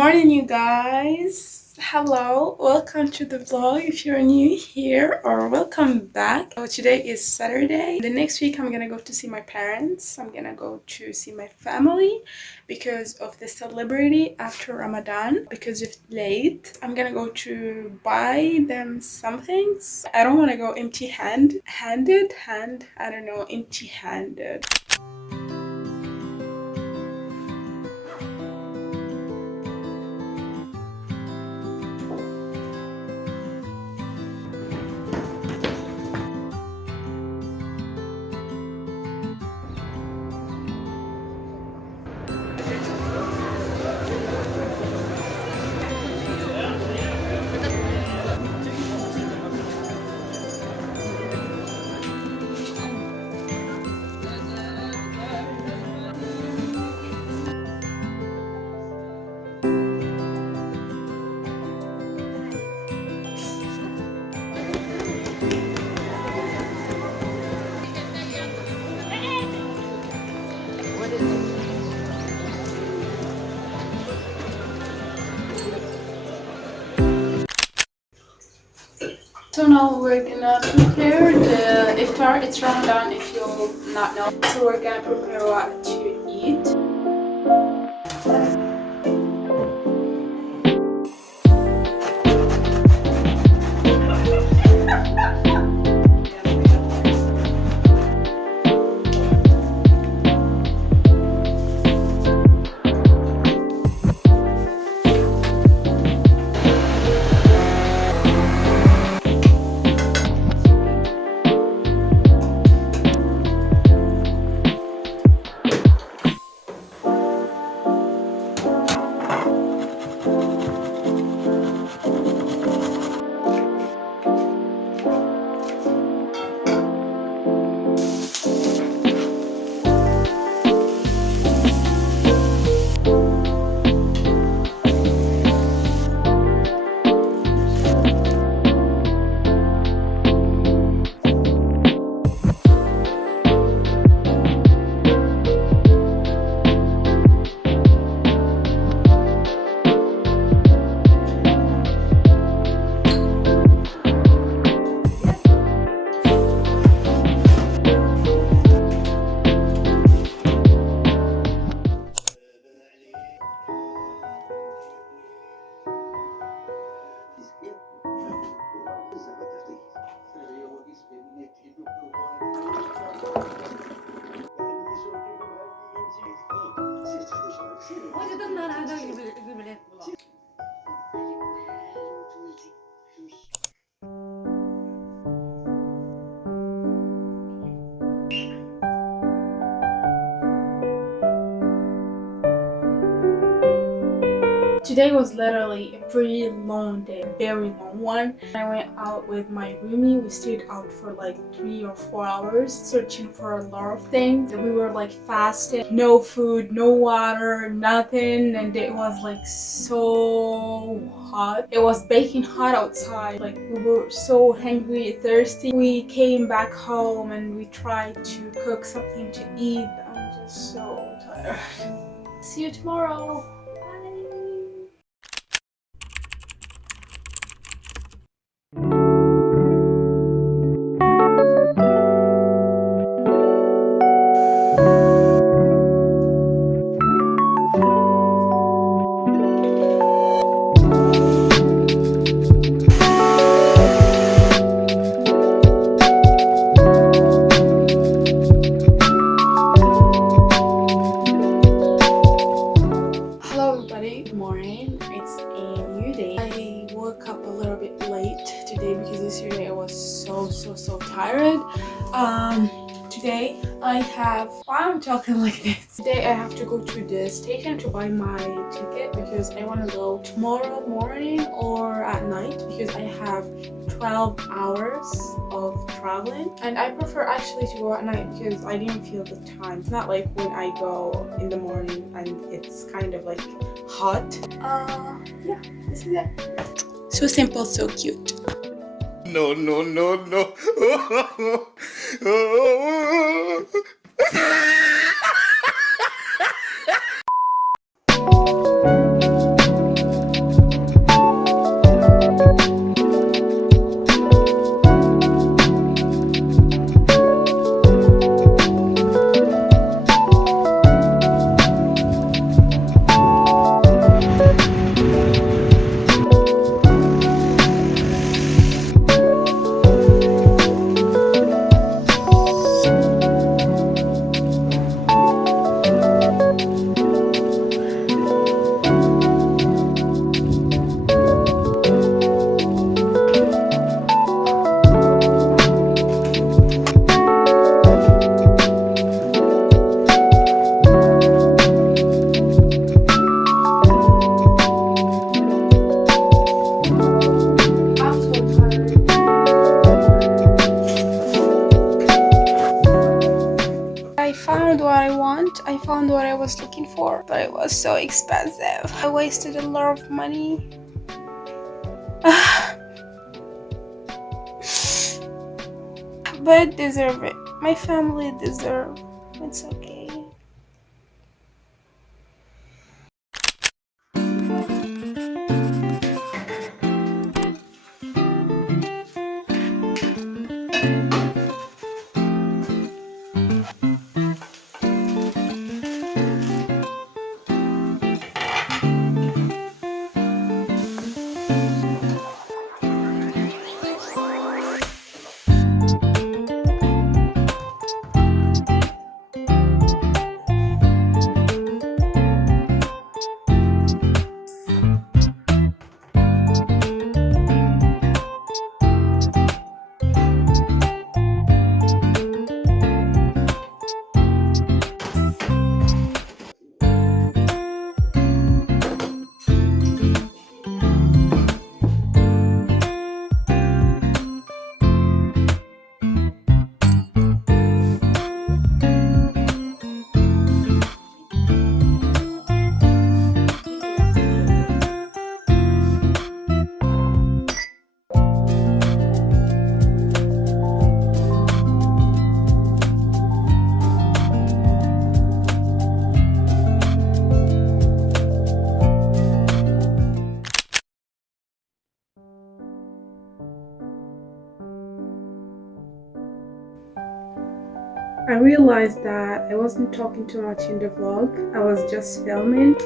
morning, you guys. Hello, welcome to the vlog if you're new here, or welcome back. So today is Saturday. The next week I'm gonna go to see my parents. I'm gonna go to see my family because of the celebrity after Ramadan, because it's late. I'm gonna go to buy them some things. I don't want to go empty-handed. I don't know, empty-handed. So now we're gonna prepare the iftar. It's Ramadan if you'll not know. So we're gonna prepare what to eat. Today was literally a pretty long day, a very long one. I went out with my roomie. We stayed out for like 3 or 4 hours searching for a lot of things. We were like fasting, no food, no water, nothing, and it was like so hot. It was baking hot outside. Like we were so hungry, thirsty. We came back home and we tried to cook something to eat. I'm just so tired. See you tomorrow. Good morning, it's a new day. I woke up a little bit late today because yesterday I was so tired. Today I have, why I'm talking like this? Today I have to go to the station to buy my ticket because I want to go tomorrow morning or at night because I have 12 hours of traveling, and I prefer actually to go at night because I didn't feel the time. It's not like when I go in the morning and it's kind of like hot. Yeah, this is it. So simple, so cute. No. before, but it was so expensive. I wasted a lot of money. But I deserve it. My family deserve. It's okay. I realized that I wasn't talking too much in the vlog. I was just filming.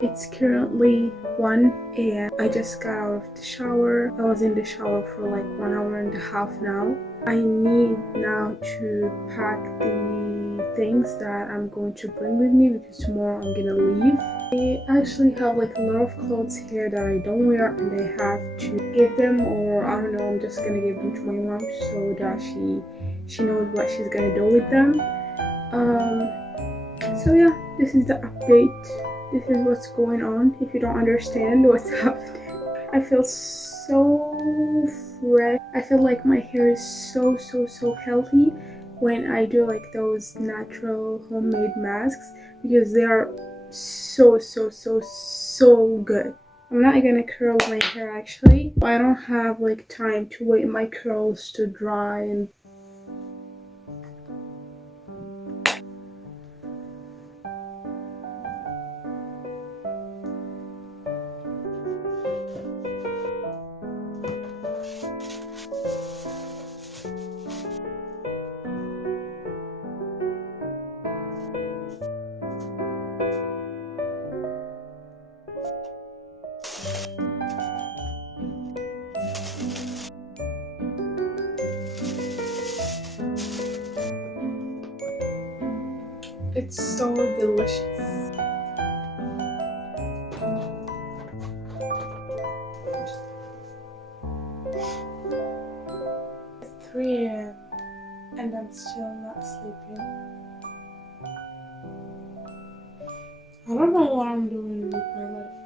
It's currently 1 a.m. I just got out of the shower. I was in the shower for like 1.5 hours now. I need now to pack the things that I'm going to bring with me because tomorrow I'm gonna leave. I actually have like a lot of clothes here that I don't wear and I have to give them, or I don't know, I'm just gonna give them to my mom so that she knows what she's gonna do with them. So yeah, this is the update. This is what's going on. If you don't understand what's happening, I feel so fresh. I feel like my hair is so healthy when I do like those natural homemade masks because they are so good. I'm not gonna curl my hair actually. I don't have like time to wait my curls to dry and it's so delicious. It's 3 a.m. and I'm still not sleeping. I don't know what I'm doing with my life.